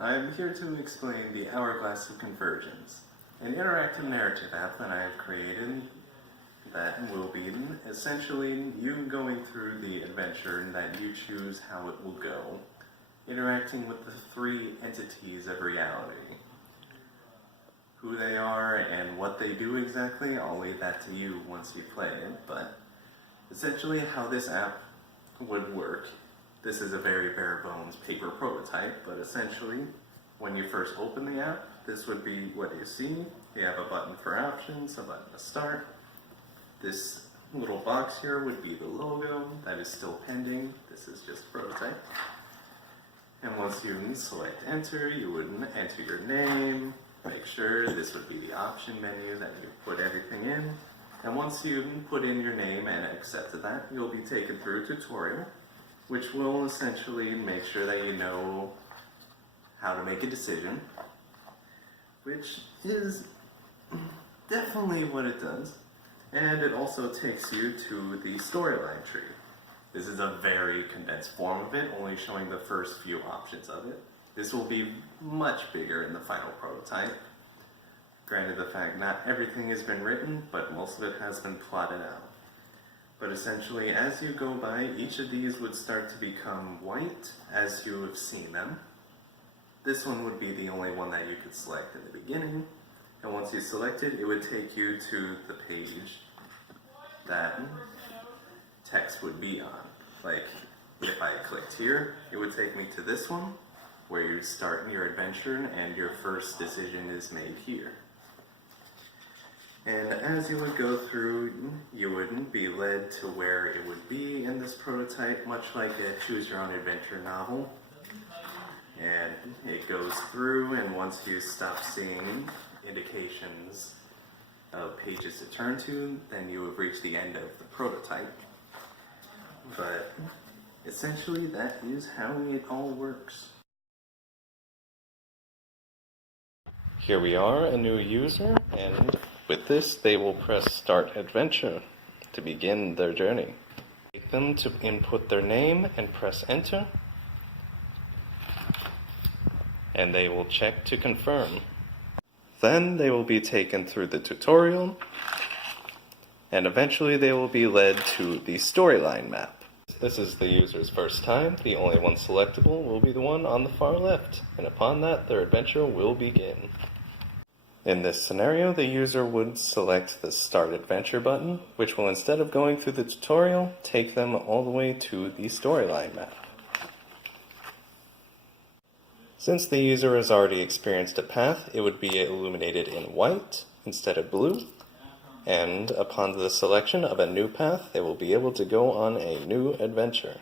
I'm here to explain the Hourglass of Convergence, an interactive narrative app that I have created that will be essentially you going through the adventure and that you choose how it will go, interacting with the three entities of reality. Who they are and what they do exactly, I'll leave that to you once you play it, but essentially how this app would work. This is a very bare bones paper prototype, but essentially when you first open the app, this would be what you see. You have a button for options, a button to start. This little box here would be the logo. That is still pending. This is just prototype. And once you select enter, you would enter your name. Make sure this would be the option menu that you put everything in. And once you put in your name and accepted that, you'll be taken through a tutorial, which will essentially make sure that you know how to make a decision, which is definitely what it does. And it also takes you to the storyline tree. This is a very condensed form of it, only showing the first few options of it. This will be much bigger in the final prototype. Granted the fact not everything has been written, but most of it has been plotted out. But essentially, as you go by, each of these would start to become white as you have seen them. This one would be the only one that you could select in the beginning. And once you select it, it would take you to the page that text would be on. Like, if I clicked here, it would take me to this one, where you start your adventure and your first decision is made here. And as you would go through, you would be led to where it would be in this prototype, much like a choose-your-own-adventure novel. And it goes through, and once you stop seeing indications of pages to turn to, then you have reached the end of the prototype. But essentially, that is how it all works. Here we are, a new user, and with this, they will press Start Adventure to begin their journey. Take them to input their name and press Enter, and they will check to confirm. Then they will be taken through the tutorial, and eventually they will be led to the storyline map. This is the user's first time. The only one selectable will be the one on the far left, and upon that, their adventure will begin. In this scenario, the user would select the Start Adventure button, which will, instead of going through the tutorial, take them all the way to the storyline map. Since the user has already experienced a path, it would be illuminated in white instead of blue, and upon the selection of a new path, they will be able to go on a new adventure.